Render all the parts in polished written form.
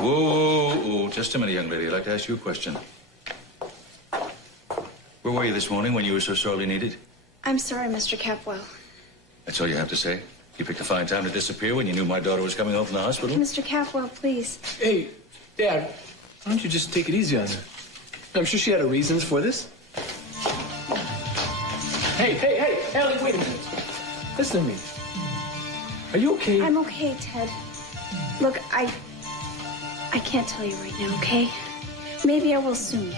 Whoa. Just a minute, young lady. I'd like to ask you a question. Where were you this morning when you were so sorely needed? I'm sorry, Mr. Capwell. That's all you have to say? You picked a fine time to disappear when you knew my daughter was coming home from the hospital? Mr. Capwell, please. Hey, Dad, why don't you just take it easy on her? I'm sure she had her reasons for this. Hey, Ellie, wait a minute. Listen to me. Are you okay? I'm okay, Ted. Look, I can't tell you right now, okay? Maybe I will soon.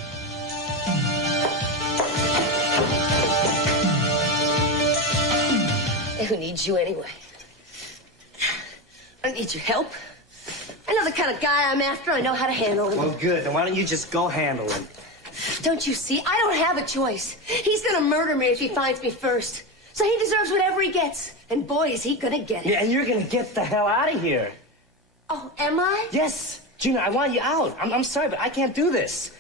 Who needs you anyway? I don't need your help. I know the kind of guy I'm after. I know how to handle him. Well, good. Then why don't you just go handle him? Don't you see? I don't have a choice. He's gonna murder me if he finds me first. So he deserves whatever he gets. And boy, is he gonna get it. Yeah, and you're gonna get the hell out of here. Oh, am I? Yes. Gina, I want you out. I'm sorry, but I can't do this.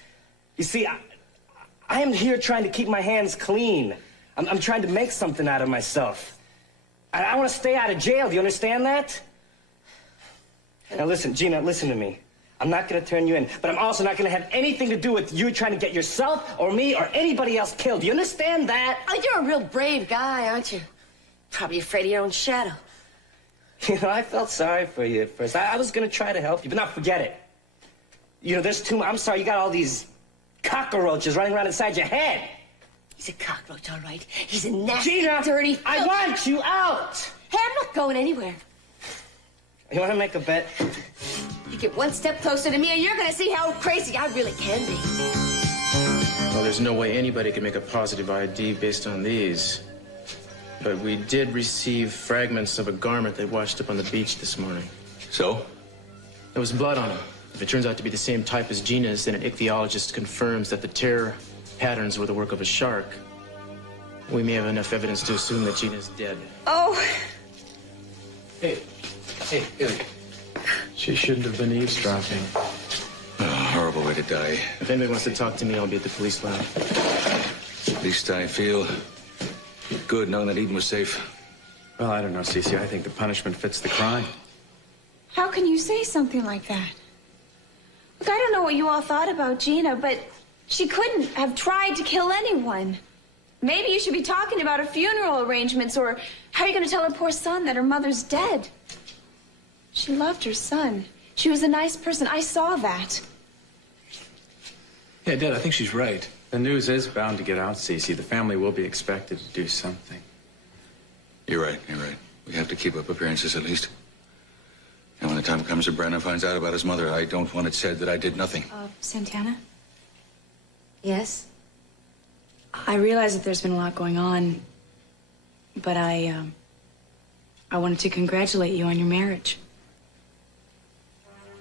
You see, I am here trying to keep my hands clean. I'm trying to make something out of myself. I want to stay out of jail. Do you understand that? Now listen, Gina, listen to me. I'm not going to turn you in, but I'm also not going to have anything to do with you trying to get yourself or me or anybody else killed. Do you understand that? Oh, you're a real brave guy, aren't you? Probably afraid of your own shadow. You know, I felt sorry for you at first. I was going to try to help you, but now forget it. You know, there's too much. I'm sorry, you got all these cockroaches running around inside your head. He's a cockroach, all right. He's a nasty, Gina, dirty... I want you out! Hey, I'm not going anywhere. You want to make a bet? You get one step closer to me and you're gonna see how crazy I really can be. Well, there's no way anybody can make a positive ID based on these. But we did receive fragments of a garment they washed up on the beach this morning. So? There was blood on them. If it turns out to be the same type as Gina's, then an ichthyologist confirms that the tear patterns were the work of a shark. We may have enough evidence to assume that Gina's dead. Oh. Hey, Ellie. She shouldn't have been eavesdropping. Oh, horrible way to die. If anybody wants to talk to me, I'll be at the police lab. At least I feel good knowing that Eden was safe. Well, I don't know, Stacy. I think the punishment fits the crime. How can you say something like that? Look, I don't know what you all thought about Gina, but she couldn't have tried to kill anyone. Maybe you should be talking about her funeral arrangements, or how are you going to tell her poor son that her mother's dead? She loved her son. She was a nice person. I saw that. Yeah, Dad, I think she's right. The news is bound to get out, Stacy. The family will be expected to do something. You're right. We have to keep up appearances at least. And when the time comes that Brandon finds out about his mother, I don't want it said that I did nothing. Santana? Yes? I realize that there's been a lot going on, but I wanted to congratulate you on your marriage.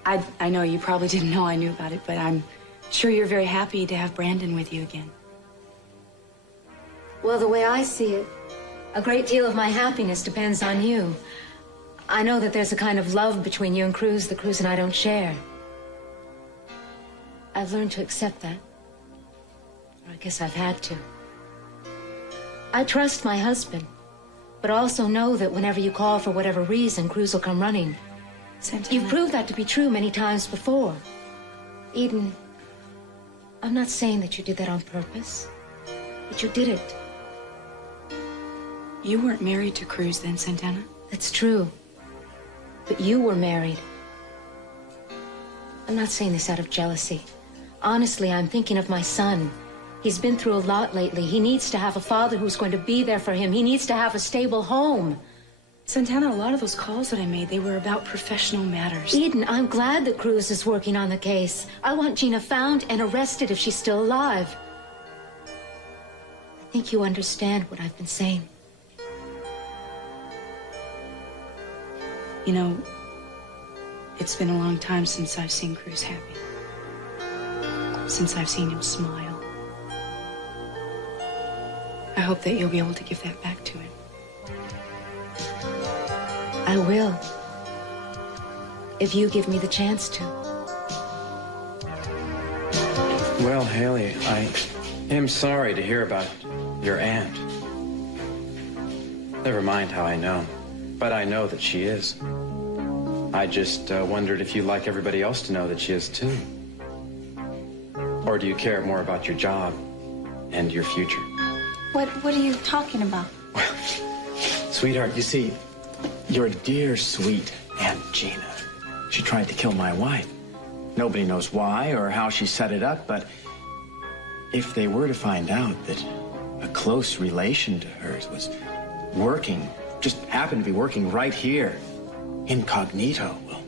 I know you probably didn't know I knew about it, but I'm sure you're very happy to have Brandon with you again. Well, the way I see it, a great deal of my happiness depends on you. I know that there's a kind of love between you and Cruz that Cruz and I don't share. I've learned to accept that. I guess I've had to. I trust my husband, but also know that whenever you call for whatever reason, Cruz will come running. Santana. You've proved that to be true many times before. Eden, I'm not saying that you did that on purpose, but you did it. You weren't married to Cruz then, Santana? That's true. But you were married. I'm not saying this out of jealousy. Honestly, I'm thinking of my son. He's been through a lot lately. He needs to have a father who's going to be there for him. He needs to have a stable home. Santana, a lot of those calls that I made, they were about professional matters. Eden, I'm glad that Cruz is working on the case. I want Gina found and arrested if she's still alive. I think you understand what I've been saying. You know, it's been a long time since I've seen Cruz happy. Since I've seen him smile. I hope that you'll be able to give that back to him. I will. If you give me the chance to. Well, Haley, I am sorry to hear about your aunt. Never mind how I know, but I know that she is. I just wondered if you'd like everybody else to know that she is too. Or do you care more about your job and your future? What are you talking about? Well, sweetheart, you see, your dear, sweet Aunt Gina, she tried to kill my wife. Nobody knows why or how she set it up, but if they were to find out that a close relation to hers was working, just happened to be working right here, incognito, well,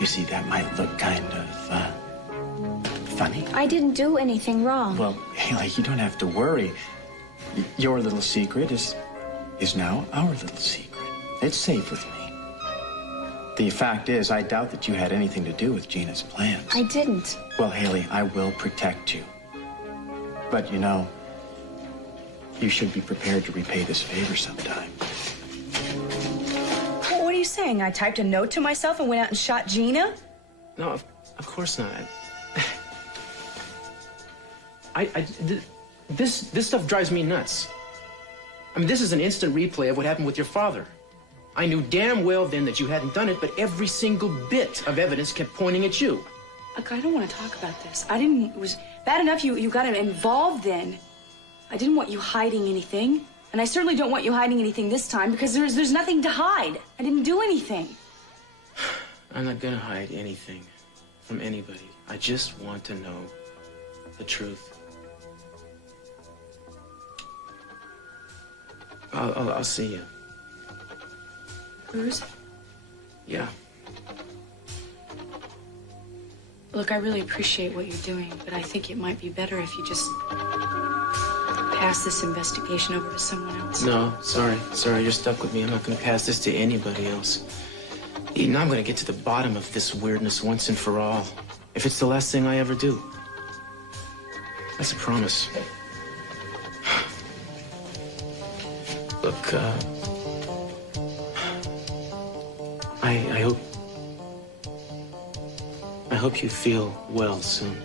you see, that might look kind of, funny. I didn't do anything wrong. Well, Haley, you don't have to worry. Your little secret is now our little secret. It's safe with me. The fact is, I doubt that you had anything to do with Gina's plans. I didn't. Well, Haley, I will protect you. But, you know, you should be prepared to repay this favor sometime. What are you saying? I typed a note to myself and went out and shot Gina? No, of course not. This stuff drives me nuts. I mean, this is an instant replay of what happened with your father. I knew damn well then that you hadn't done it, but every single bit of evidence kept pointing at you. Look, I don't want to talk about this. It was bad enough you got involved then. I didn't want you hiding anything. And I certainly don't want you hiding anything this time because there's nothing to hide. I didn't do anything. I'm not gonna hide anything from anybody. I just want to know the truth. I'll see you. Cruz? Yeah. Look, I really appreciate what you're doing, but I think it might be better if you just pass this investigation over to someone else. No, sorry, you're stuck with me. I'm not gonna pass this to anybody else. Eden, I'm gonna get to the bottom of this weirdness once and for all. If it's the last thing I ever do. That's a promise. Look, I hope you feel well soon.